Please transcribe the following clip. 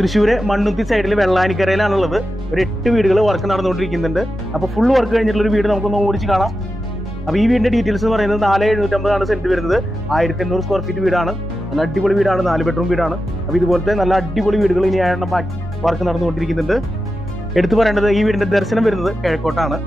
തൃശ്ശൂര് മണ്ണുത്തി സൈഡിൽ വെള്ളാനിക്കരയിലാണുള്ളത്. ഒരു 8 വീടുകൾ വർക്ക് നടന്നുകൊണ്ടിരിക്കുന്നുണ്ട്. അപ്പോൾ ഫുൾ വർക്ക് കഴിഞ്ഞിട്ടുള്ള ഒരു വീട് നമുക്കൊന്ന് ഓടിച്ച് കാണാം. അപ്പോൾ ഈ വീടിന്റെ ഡീറ്റെയിൽസ് എന്ന് പറയുന്നത് 4750 സെന്റ് വരുന്നത്. 1800 സ്ക്വയർ ഫീറ്റ് വീടാണ്. നല്ല അടിപൊളി വീടാണ്. 4 ബെഡ്റൂം വീടാണ്. അപ്പോൾ ഇതുപോലത്തെ നല്ല അടിപൊളി വീടുകൾ ഇനി വർക്ക് നടന്നുകൊണ്ടിരിക്കുന്നുണ്ട്. എടുത്തു പറയേണ്ടത് ഈ വീടിന്റെ ദർശനം വരുന്നത് കിഴക്കോട്ടാണ്.